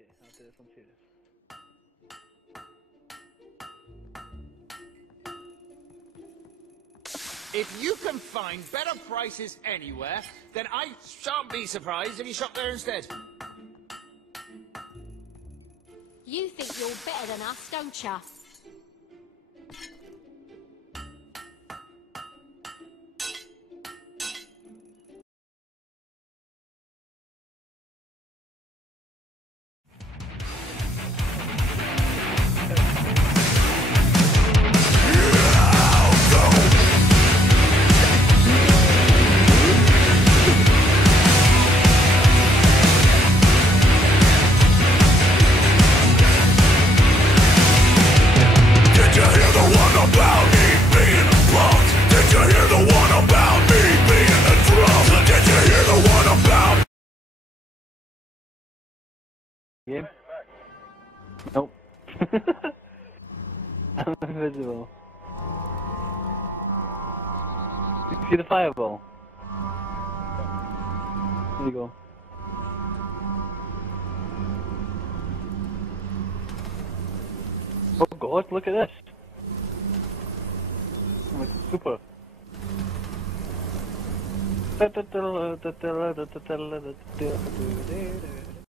Okay, I'll do this one serious. If you can find better prices anywhere, then I shan't be surprised if you shop there instead. You think you're better than us, don't ya? Game? Nope. I'm invisible. You see the fireball? There you go. Oh god, look at this! I'm like super.